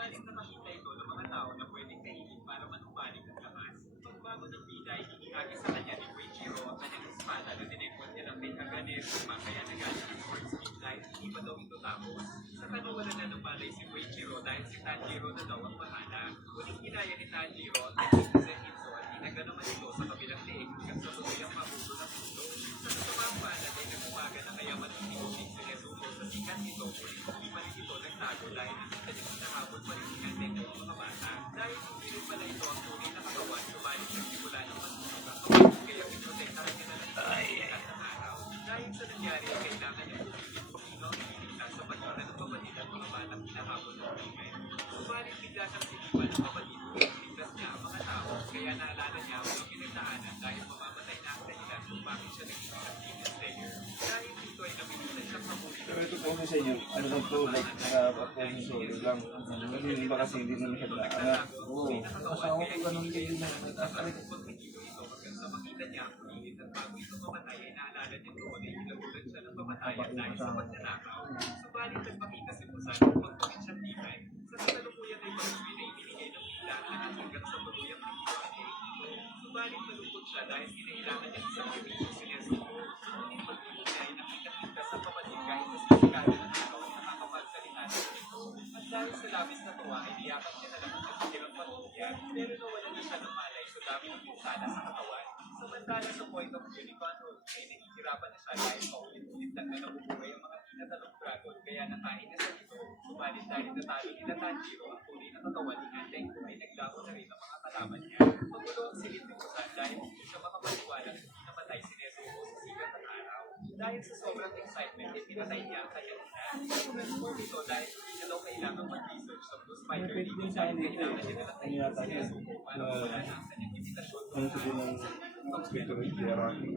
Subalit nakakita ito ng mga tao na pwedeng kainin para manumbalik ang lakas. Pagbago ng bida ay hinihagi sa kanya ni Koichiro ang kanyang espada na dinekot niya ng kay Kagane Suma kaya nagalit ang Fort Speed dahil hindi pa daw ito tapos. Sa kanawalan na ng malay si Koichiro dahil si Tanjiro na daw ang bahala. Muling ginaya ni Tanjiro ang technique sa Zenitsu at tinaga naman ito sa kabilang leeg hanggang sa tuluyang mabuto ng mundo. Sa kasamang palad ay nagbumaga na kaya matitinig si Nezuko sa sikat nito muling hindi pa rin ito nagtago dahil nakita niya hinahabol pa rin si Kaneko ng mga bata. Dahil hindi rin pala ito ang tunay na katawan subalit nagsimula ng masunog ang katawan kaya pinotektahan niya na lang ito lahat ng araw. Dahil sa nangyari ay kailangan niya pumigil kung sino ang iniligtas sa pagkita ng kapatid at mga batang hinahabol ng krimen. Subalit bigla siyang sinipan ng kapatid kung iligtas niya ang mga tao kaya naalala niya ang mga pinagdaanan dahil mamamatay na ang dahilan kung bakit siya naging isang Demon Slayer. Dahil dito ay napilitan siyang mahuli. Pero ito po sa inyo, ano lang po, naka-performance solo lang. Hindi ba kasi hindi naman siya na Oo. Asawa ko ganun din na nagkakalit. Sa makita niya ang kulilit at bago ito mamatay ay naalala niya doon ay hinagulan siya ng pamatayan dahil sa pagnanakaw. Subalit nagpakita si Musan kung pagpapit siyang tibay. Sa kasalukuyan ay pag-uwi na ibinigay ng bilangan at hanggang sa tuluyang nakiwa niya ito. Subalit malungkot siya dahil kinailangan niya isang kaibigan si Nezuko. Ngunit pag-ibig niya ay nakita sa kapatid kahit sa sinikada ng araw ay nakakapagsalita na ito. At dahil sa labis na tuwa ay niyakap niya na lang ang nagkikirang pamilya pero nawalan na siya ng malay sa dami ng pinsala sa katawan. Samantala sa point of Unicorn Road ay nahihirapan na siya dahil paulit-ulit lang na nabubuhay ang mga tinatalong dragon kaya nakain na sa ito. Subalit dahil natalo nila Tanjiro ang tunay na katawan ni Antenko ay naglaho na rin ang mga kalaban niya. Magulo ang silid ni Musan dahil hindi siya makapaniwala na hindi namatay si Nezuko sa sigat ng araw. Dahil sa sobrang excitement ay pinatay niya ang kanyang ina. Nag-transform ito dahil hindi niya daw kailangan mag-research sa Blue Spider League dahil kailangan niya na tayo si Nezuko para mawala na ang kanyang imitasyon. ano siguro ng speaker yung hierarchy.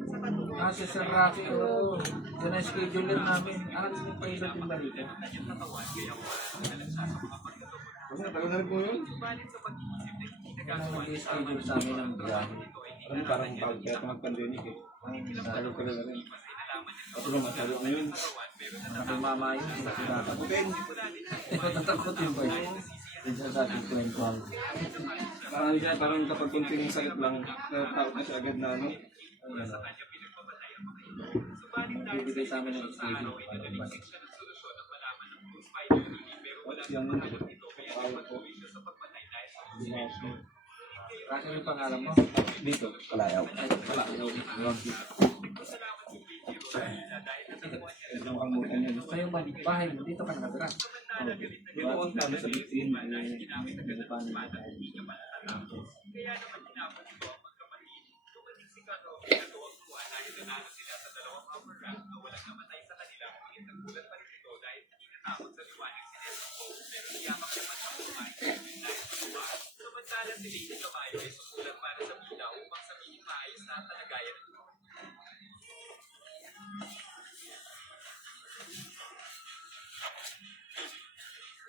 Si Sir Rocky, oo. Yan ang scheduler namin. Alam mo pa ilan yung balita. Kasi tagal na rin po yun. Ano mag-schedule sa amin ng biyahe. Ano parang kaya ito mag-pandemic eh. Tagal ko na rin. Ako naman, sabi ko ngayon. Nakimama yun. Nakatakutin. Natatakot yung ba yun? Diyan sa ating kwentuhan. Parang siya, parang kapag kunting sakit lang, natakot na siya agad na ano. Bibigay sa amin ng schedule. Yan yun. Awat ko. Kasi yung pangalan mo? Dito, Kalayaw. Kalayaw. Ang kamutan yun. So yung bahay mo, dito ka nakatira. Dito ko ang kami sa bitin. Kaya naman tinapos ito ang magkapatid. Tumating si Kano kaya tuwang tuwa dahil nanalo sila sa dalawang power rank na walang namatay sa kanila. Ngunit nagbulat pa rin ito dahil hindi natakot sa liwanag si Nezuko. Pero iyamak naman ang kumain dahil sa tuwa. Samantala si Lady Kamayo ay sumulat para sa bida upang sabihin maayos na ang talagayan ng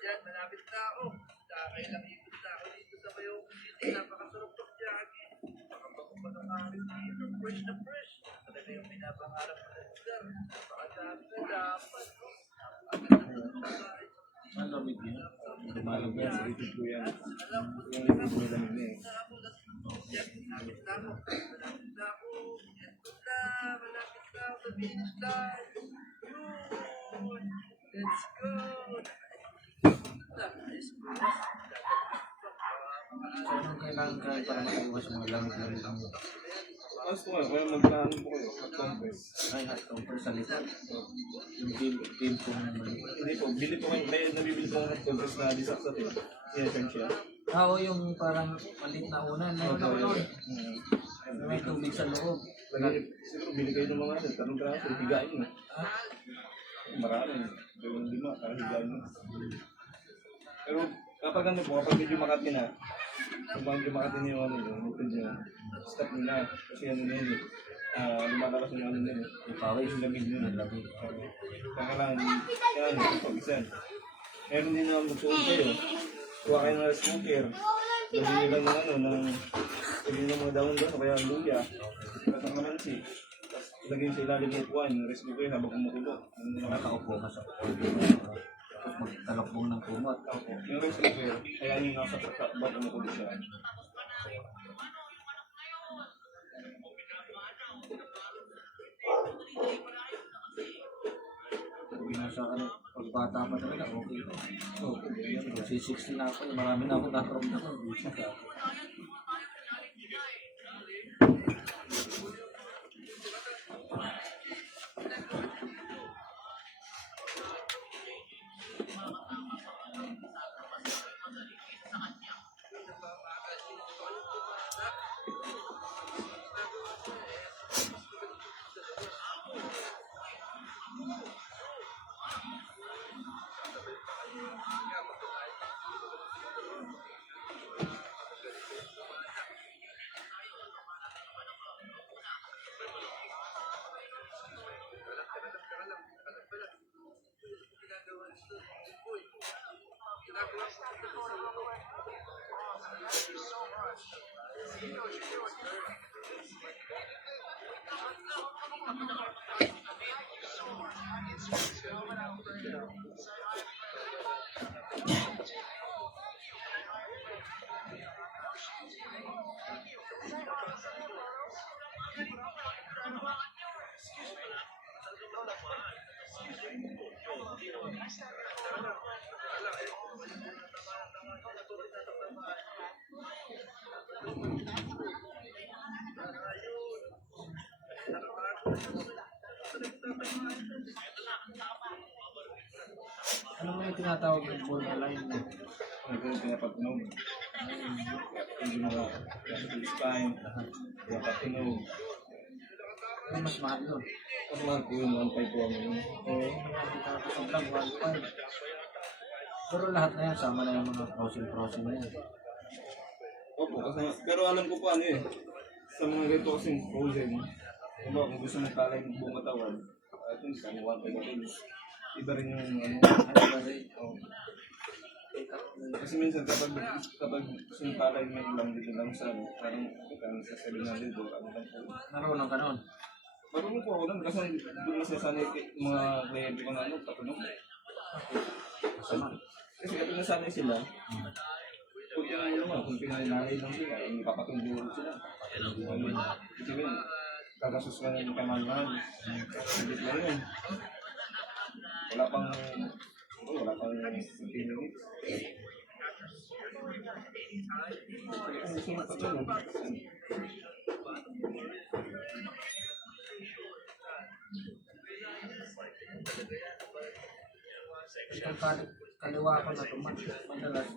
Yan, malapit na ako. Kailang ikot na ako dito sa Bayong City. Napakasarap ng jogging. Napakabago pa ng akin dito. Fresh na fresh. Talaga yung pinapangarap ko na lugar. Napakadami na dapat. Napakaganda ng lugar. Ang lamig niya. Lumalag yan sa YouTube ko yan. Alam ko, Yung YouTube ko namin eh. yan, malapit na ako. Malapit na ako. Ito na, malapit na ako sa finish line. Yun! Let's go! So anong kailangan ka para maiwas mga lamig lang? Mas ko nga, kaya magplano po kayo. Mag-compress. Ay, hot compress sa likod. Yung game ko naman. Hindi po, bili po kayo. Kaya nabibili po ng compress na disaksat eh. Yes, siya. Oo, yung parang maliit na unan. Meron ako nun. May tubig sa loob. Siguro bili kayo ng mga tanong braso, higain mo. Marami. Dalawang 5, para higain mo. Pero kapag ano po, kapag medyo makati na, kapag medyo makati na yung ano yun, medyo stop nila. Kasi ano na yun, lumalabas yung ano na yun. Yung pawis. Yung lamig yun. Yung lamig. Kailangan, yan, pag-isan. Meron din naman magsuon kayo. Kuha kayo ng rice cooker. Lagyan nyo lang ng ano, lagyan ng mga dahon doon, o kaya luya. Katang malansi. Tapos lagyan sa ilalim ng upuan, yung rice cooker habang kumukulo. Nakakaupo ka sa Tapos magtalakbong ng kumot. Opo. Yung risk repair, kaya yung nasa ba't umukulit siya. Pag nasa ano, pagbata pa talaga, okay. Opo. Kasi 60 na ako, marami na ako nakaramdam ko. Ano mo yung tinatawag ng borderline mo? Ano yung pinapatunog? Hindi mo yung spine, pinapatunog. Ano mas mahal yun? Kasi nga po yung 1.5 po ang yun. Oo, tapos lang 1.5. Pero lahat na yan, sama na yung mga frozen na yan. Opo, kasi, pero alam ko po ano eh. Sa mga ganito kasing frozen, kung gusto mong kalay ng buong katawan, ito hindi kami 1.5 ako. Iba rin yung ano. Ano ba rin? Oh. Kasi minsan kapag gusto mong kalay may ulam dito lang sa ano, parang sa 700 o ano lang po. Naroon ka noon. Marunong po ako lang kasi doon nasasanay mga kliyente ko na ano, patunog. Masama. Kasi kapag nasanay sila, kung kung pinanay lang sila, hindi papatunggulo sila. Ito yun, kagasos ka ng kamanahan. Hindi lang yun. Wala pang 15 minutes. Ang sunod pa yun. Itong kaliwa ko na ito, madalas,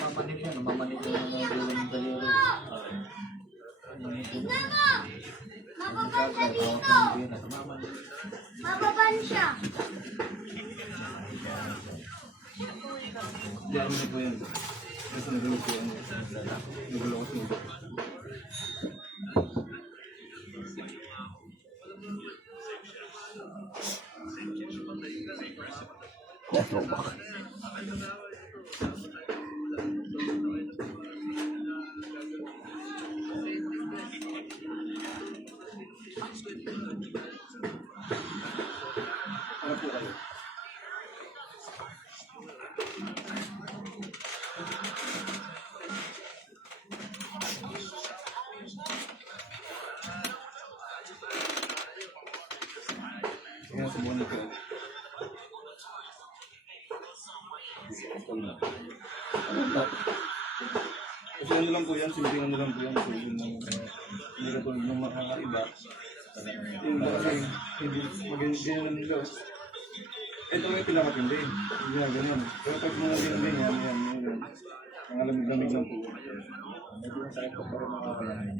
mamanig yan, mamanig yan ng mga dulo ng daliri. Mamanig yan. Mababan siya dito! Mamanig. Mababan siya! Diyan mo po yan. Kasi nagulo ko yan. Nagulo ko siya. Ano po kayo? Kaya subunin ko. Kasi ano lang po yan, simpleng ano lang po yan. So, yun lang, hindi ka tulad ng makakaiba. Yung ba kasi, hindi, ganyan lang nila. Ito may pinakatindi. Hindi nga ganyan. Pero pag mga ganyan, yan. Mga lamig-lamig lang po. Medyo masakit ko pero makakalahin.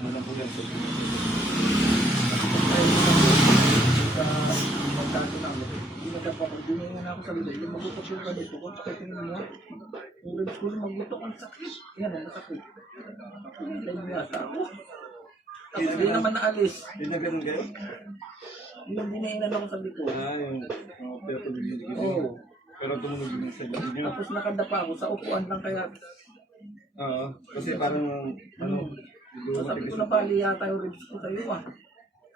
Ano lang po yan. Magkano na ako. Hindi na ako sa liday. Yung magutok yung ganito ko. Tsaka tingin mo. Yung ribs ko magutok ang sakit. Yan ang sakit. Pinilay mo yata ako. Hindi naman naalis. Hindi na ganun kayo? Yung dinainan ako sa likod. Yung pero pag-ibig. Oo. Pero tumunog din sa ibig niyo. Tapos nakadapa ako sa upuan lang kaya. Oo. Kasi parang, ano, So sabi ko na bali yata yung ribs ko sa'yo ah.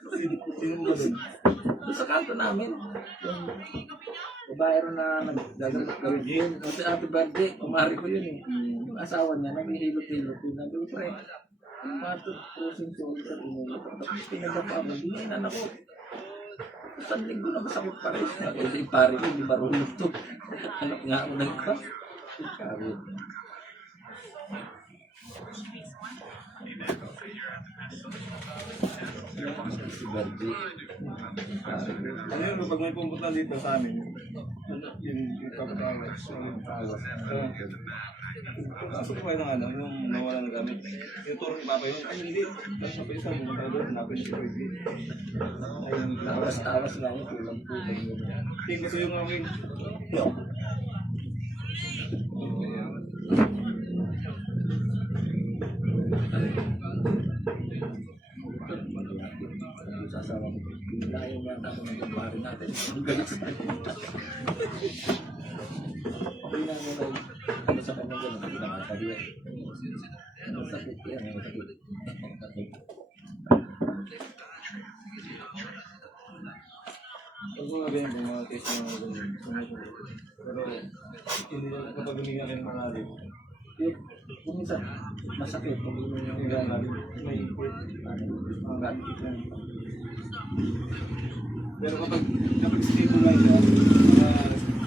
Sino mo ba doon? Doon sa kanto namin, yung babae ron na naggagamit gawin yun. Kasi happy birthday, kumari ko yun eh. Yung asawa niya, naghihilot-hilot yun. Sabi ko, pre, ang matod, cruising soul sa tinulog. Tapos pinagapa mo, gininan ako. Isang linggo na masakit pa rin. Hindi pare ko, hindi marunong to. Anak nga ako ng ka. Sabi. Si birthday. Ano yun, pag may pumunta dito sa amin, yung kapatawas, yung tawas. Kaso ko kayo ng ano, yung nawala ng gamit. Yung turo ni Papa yun, ay hindi. Tapos na pa isa, pumunta doon, hanapin si Pwede. Ayun, Tawas-tawas na ako, tulang-tulang yun. Tingin kasi yung aking, Yo. Sasawa ko, pinayin niya ako ng kumari natin. Ang galit sa tayo. Okay na mo na ano sa kanya gano'n, hindi na matabi yan. Ang sakit yan, ang sakit. pag mga ganyan, kung mga case na mga ganyan, pero hindi kapag huminga kayo ng mga alip, Kung minsan, masakit, kung hindi mo yung gano'n, may import. ang galit yan. Pero kapag stable lang siya,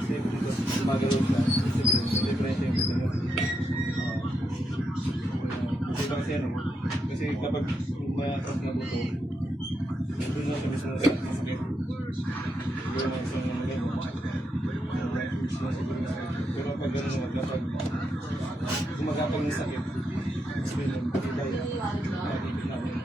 stable dito, magalaw siya, may difference yung pito mo. Kasi ba kasi ano, kasi kapag may-atras na buto, doon lang siya gusto na sakit. Siguro na isang mga ganyan. Pero pag gano'n naman, kapag gumagapag ng sakit, gusto nyo mag-ibay, nakikip namin.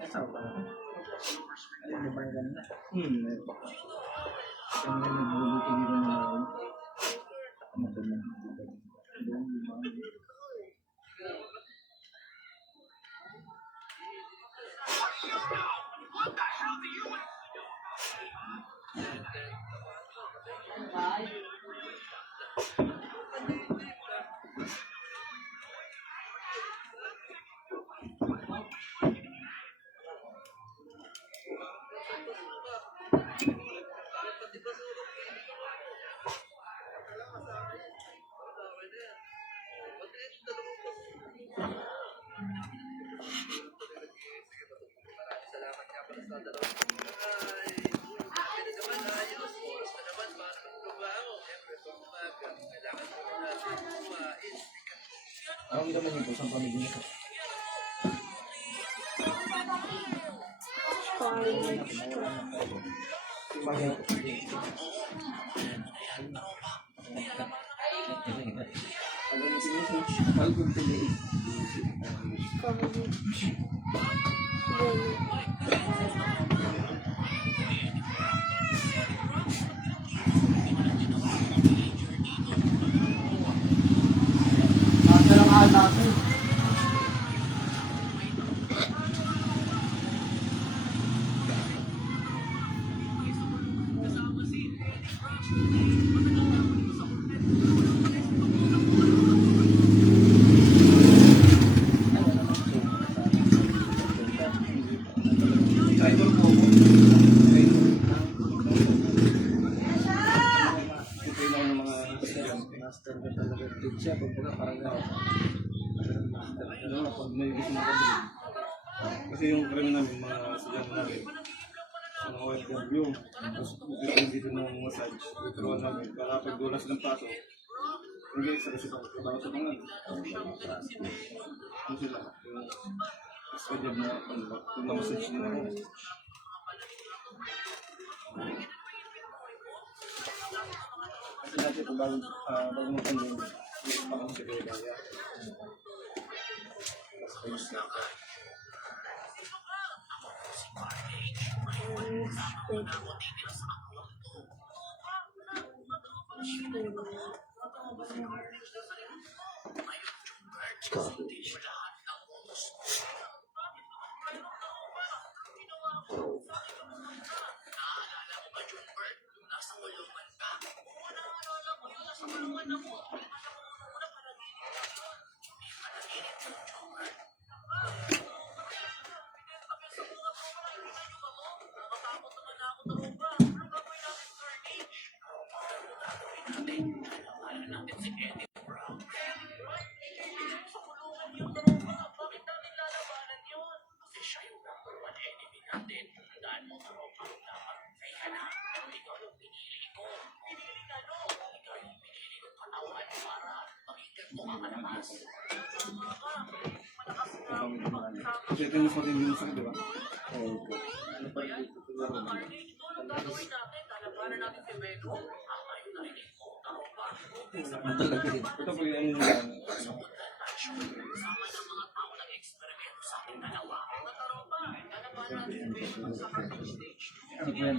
Asawa ka na. Ayun, di ba yung ganun na? Meron. Kaya nga nagluluto dito ng mga Ano ba yun? Salamat nga pala sa dalawang ay pwede naman ayos. Oras na naman para magtrabaho. Siyempre, pag umaga, kailangan mo na natin kumain. ang naman yung isang pamilya ko. Welcome to the Idol po ako. Ito yung mga estudyante. master ka talaga. Teacher, kumbaga parang gano'n. Master ka. Ano, pag may gusto mo kami. Kasi yung kremi namin, mga estudyante namin, mga OFW, tapos dito ng massage, ito namin, para pag dulas ng paso, hindi extra kasi trabaho sa pangan. Ano sila, yung extra job na, yung massage nila ako. Kasi dati ito bago mo pandemic, yung pa kami sa Gaya. Scottish. Kasi ito yung mas matindi yung sakit, di ba? Ito po yung ano yung ano po yan,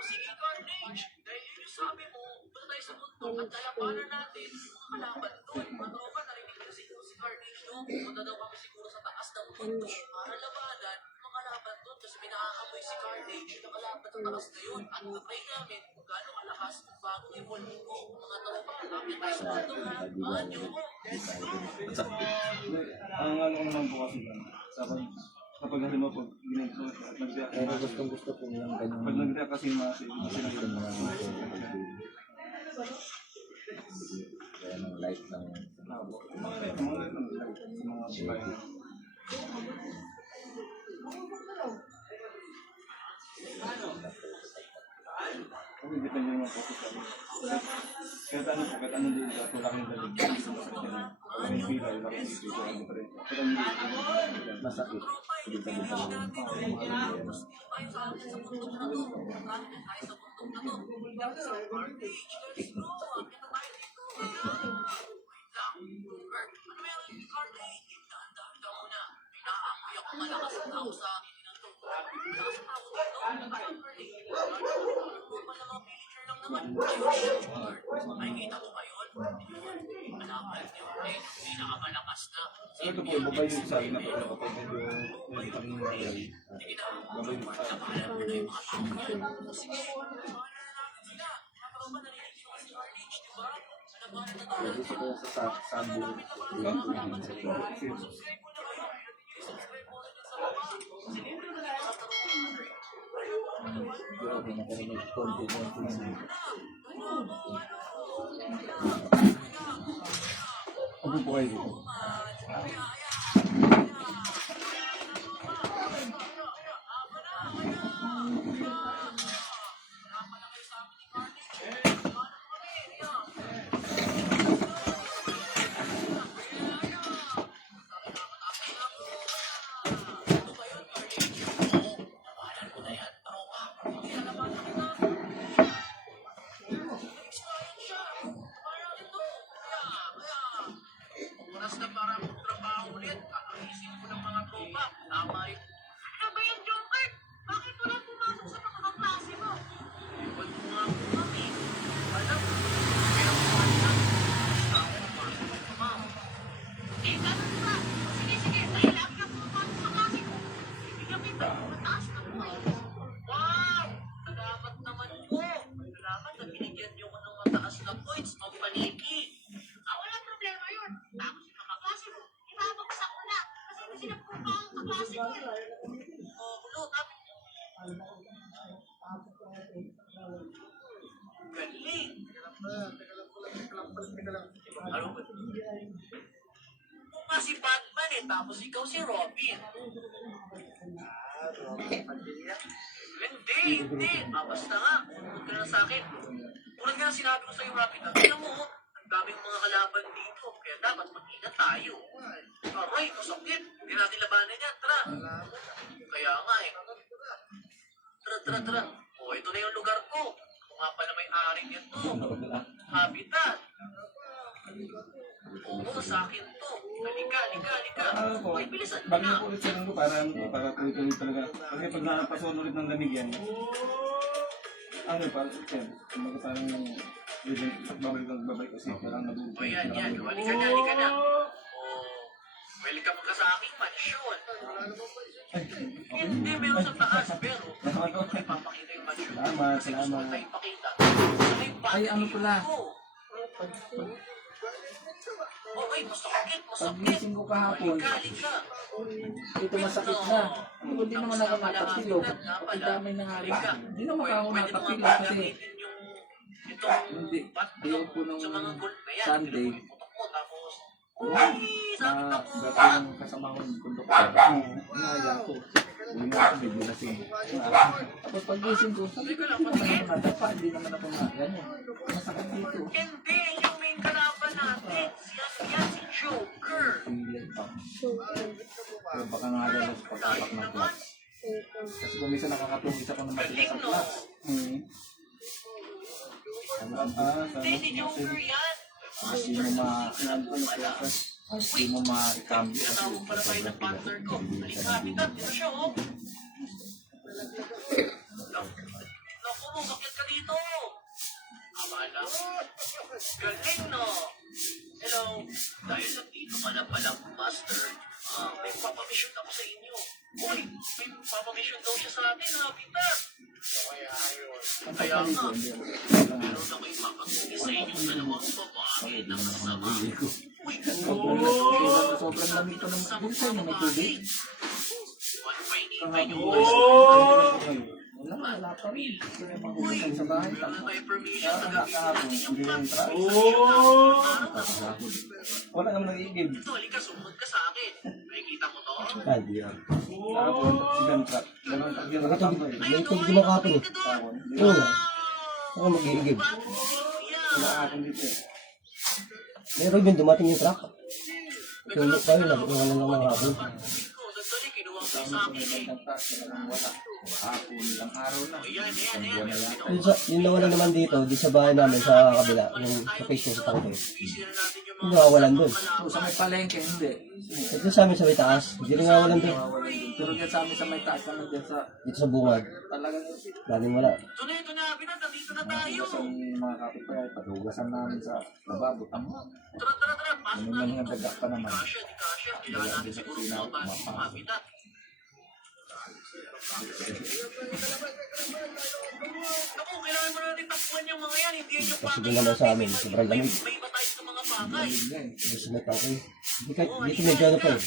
Sige, Carnage, dahil yun yung sabi mo, punta tayo sa bundok at lalabanan natin yung mga kalaban doon. Mga tropa, narinig ko si Carnage, no? Punta daw kami siguro sa taas ng bundok para labanan yung mga kalaban doon kasi may nakakamoy si Carnage yung nakalaban sa taas na yun. At natry namin kung gaano kalakas bago evolve ko. Mga tropa, kapit tayo sa bundok ha. Mahal niyo ko. ang ano ko naman po kasi lang, kapag halimbawa pag ginagawa at nag-react Pero gustong-gusto ko yung ganyan. pag nag-react kasi yung mga sila Yung mga kaya ng light ng Kasi depende naman po sa sabi. Kahit ano po, kahit ano din ka, kung laking dalig, laking pilay, laking dito, ano pa rin. Kahit ano din, masakit. Hindi ka dito lang. Nakikita mo ba yun? Malakas yun. Pinakamalakas na. ito po, babay yung sabi na kapag medyo nagitang yung real. Babay yung sabi. Gusto ko sa sambo. Grabe na kayo mag-konti-konti. Ano po kayo dito? Oras na para magtrabaho ulit. Kakaisip ko ng mga tropa. Tama yun. Ano ba yung Joker? Bakit wala pumasok sa mga kaklase mo? Iwan mo nga po kami. Alam mo, kaya kumain na. Basta ako pumasok sa mama. Eh, ganun ba? Sige, sige. Dahil lang ka pumasok sa klase ko. Ibigyan kita. Mataas na po eh. Wow! Salamat naman po. Salamat na binigyan niyo ko ng mataas na points. Magpaniki. Walang problema yun. Tapos yung mga klase mo, ibabagsak ko na. Kasi hindi sila pupunta ang kaklase ko. Ulo, tapos. Galing. Ano ba? Kung nga si Batman eh, tapos ikaw si Robin. Hindi. Basta nga. Huwag ka na sa akin. Tulad nga sinabi ko sa'yo, Robin, tingnan mo, ang daming mga kalaban dito, kaya dapat mag-ingat tayo. Aray, masakit. Hindi natin labanan yan, tara. Kaya nga eh. Tara. O, ito na yung lugar ko. Kung nga pala may aring yan to. Habitat. Oo, sa akin to. Halika. Ano po, Uy, bilisan mo bago na. po ulit sa ko para tuloy-tuloy talaga. Kasi pag napasuan ulit ng lamig yan, ano pa, kumbaga parang babalik kasi parang O yan. Halika na. O, Bili ka magka sa aking mansyon. Hindi, meron sa taas, pero may papakita yung mansyon. Salamat, Kasi gusto salamat. ko tayo ipakita. Ay, ano pala? Okay, masakit, masakit. Pagising ko kahapon, Galing ka. ito masakit na. Hindi naman ako natapilog. Ang dami na nga rin. Hindi naman ako natapilog kasi hindi. Day off po nung Sunday. Gabi ng kasama ko ng konduktor. Naya ko. Hindi na ako medyo lasing. Tapos pagising ko, sabi ko lang, hindi naman ako nadapa. Hindi naman ako na ganyan. Masakit dito. Hindi, yung main kalaban natin. Yan, si Joker. Hindi pa. Pero baka nga rin sa pagkapak ng class. Kasi kung minsan nakakatungis ako na matigas sa class. Hindi, si Joker yan. Hindi mo hindi mo ma-cambio kasi Tinatawag pala tayo ng partner ko. Halika, halika. Dito siya, oh. Naku, bakit ka dito? Amala. Galing, no? Hello. Dahil nandito ka na pala, Master. May papamisyon ako sa inyo. Uy, may papamisyon daw siya sa atin, ha, Peter? Kaya nga, meron ako ipapatuloy sa inyong dalawang babae na kasama. Uy, sobrang lamig pa ng dito sa inyo, may tubig. ano pa hinihintay niyo? Wala pa rin. Kasi may magugusan sa bahay. Wala tayo permission sa gabi Kahapon, natin yung hindi rin plan. try. Wala naman nag-iigib. Ito, halika, sumunod ka sa akin. Nakikita mo to? Hindi yan. Kahapon, si Ben Trap. Dalawang tag yung nakatambay. May tubig naman kapon eh. Kahapon. Oo. Ako mag-iigib. Wala akin dito eh. Meron yun, dumating yung truck. Tulog tayo, nagkuhan na lang ng hapon. Nagdali, kinuha ko sa akin eh. Wala. Hapon, ilang araw na. Ayan, ayan, ayan. Yung nawala naman dito, di sa bahay namin sa kabila, yung sa Facebook sa tangke. Busy na natin yung Yung nawawalan doon. So, sa may palengke, hindi. Ito sa amin sa may taas, hindi rin nawawalan doon. Nawawalan din. Pero dyan sa amin sa may taas naman dyan sa Dito sa bungad, talagang galing wala. Ito na, Binat, nandito na tayo. sa mga kapitbahay, patugasan namin sa lababo. Tama. Tara, tara, tara. Pasok Ano na. naman nga daga pa naman. Kasya, di kasya. Kailangan natin siguro mga habitat. Naku, kailangan mo natin takbuhan yung mga yan. Hindi yan yung Kasi pakay doon naman sa amin, sobrang lamig. May iba tayo sa mga pakay. Dito sa may tangke. Dito medyo ano pa eh.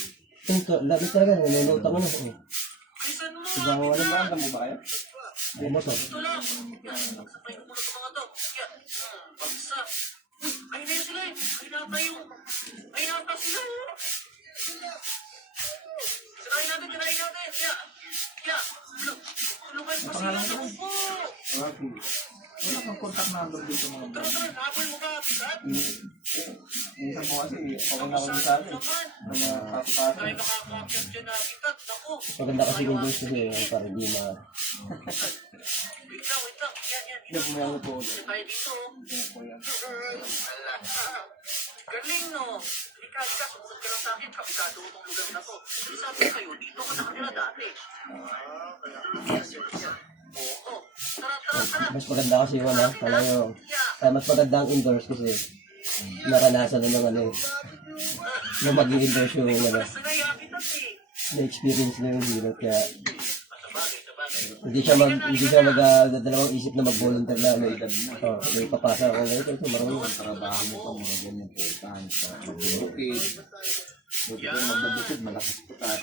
Ito, lamig talaga, nanunutang ano. Bilisan mo. Ibang wala ba? Alam mo ba kayo? Bumasok. Ito lang. Yan, sakay ko muna sa mga to. Yan. Bagsak. Ayun na yun sila eh. Ayun nata yung... Ayun nata sila. Sirahin natin, sirahin natin. Kaya, tulungan pa sila sa upo. Wala kang contact number din sa mga Tara, tara, nabal mo ka, Pitat. Minsan po kasi, okay na ako dito sa akin. Naman. Mga kaso-kaso. Tayo nakaka-capture dyan na, Pitat. Naku. Maganda kasi yung guys kasi para di ma... Wait lang, wait lang. Yan, yan. Hindi po may ano po. Kasi tayo dito. Ala. Galing, no? Halika, halika. Sumunod ka lang sa akin. Kapitado ko tong lugar na to. Pero sabi ko kayo, dito ka nakatira dati. Oo. Tara, tara, tara. Mas maganda kasi yung ano, talagang... Kaya mas maganda ang indoors kasi naranasan na ng ano eh. Na mag-i-indoors yung ano, Sanay, Pitat eh. na-experience na yung hirot kaya Sabagay, sabagay. hindi siya dalawang isip na mag-volunteer na ano, may papasa ako ngayon ito marunong trabaho mo pa mga ganyan po. Sa magbubukid. Buti ko magbubukid, malakas po tayo.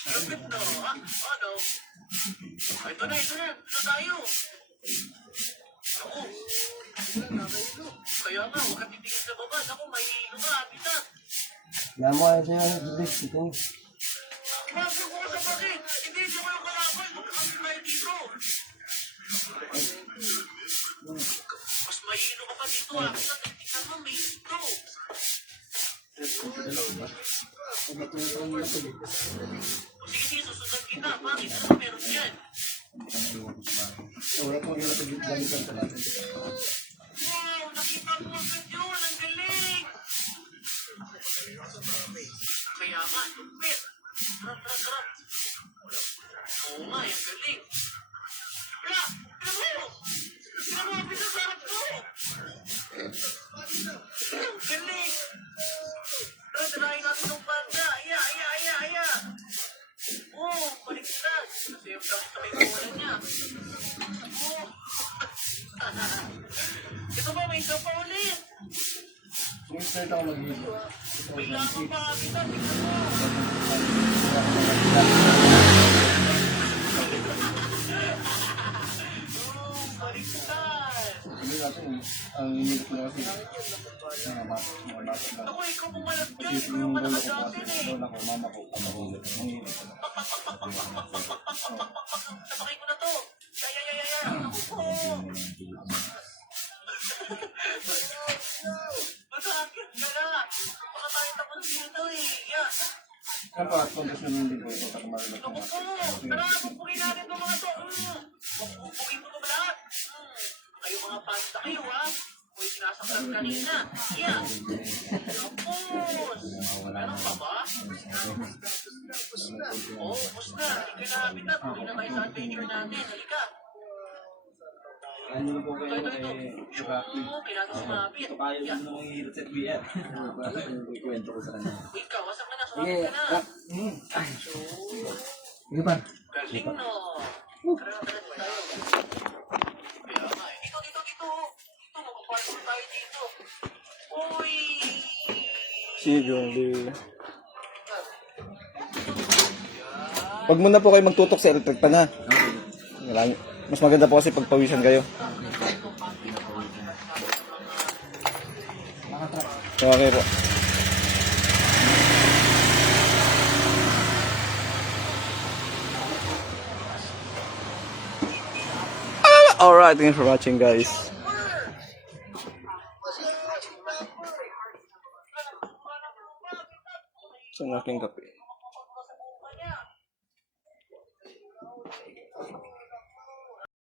Lupit, no? Ha? Ano? Ito na, ito na. Ito na tayo. Ako. Kaya nga, huwag kang titingin sa baba. Ako, may hilo ka, Pitat. kaya mo kaya siya Julius ito Bakit ko sa bakit? Hindi siya kayo kalaban. Magkakami tayo dito. Mas mahilo ka pa dito, ha? Tingnan mo, may hilo. O sige, sige, susunod kita. Bakit? Ano meron yan? Wala po yung natagit-galitan sa natin. Wow, nakita ko agad yun. Ang galing. Kaya nga, lupit. Tara, tara, tara. Oo nga, ang galing. Wala, pinamapit na sa harap ko. Ang galing. Tara, tirahin natin ng Start ako mag-hilo. Bigla kang makakita, tignan mo. Baliktad. Hindi natin, ang inilit ko kasi, mga bata lang. Ako, ikaw pumalag dyan. Kasi Ikaw yung yung malakas lolo ko sa kasi, atin eh. lola ko, mama ko, papa ko, ang inilit ko. Sabakay ko na to. Yaya. Ako po. Masakit ka na. Baka tayo tapos dito eh. Yeah. Ano pa, condition hindi ko ito, pag marilag Ako ko. po. Tara, pupugin natin itong mga to. Pupugin mo ito ba lahat? Kayo mga pasta kayo ha. Kung yung sinasaktan kanina. Yeah. Tapos. Ano pa ba? Oo, basta. Hindi ka namin na. Pugin na tayo sa training natin. Halika. Ano na po kayo, Ito. Rocky. Oo, kailangan sumabit. Kaya yun namang hihirit sa BF. Ikwento ko sa kanya. Ikaw, wasak ka na. Sumabit ka na. Sige pa. Galing no. Tara na tayo. Kaya nga eh. Dito. Dito, magpaparkour tayo dito. Uy! Si Jungli. Pag muna po kayo magtutok sa electric pan ha. Mas maganda po kasi pagpawisan kayo. Okay po. Alright, thank you for watching guys. Sa aking kape.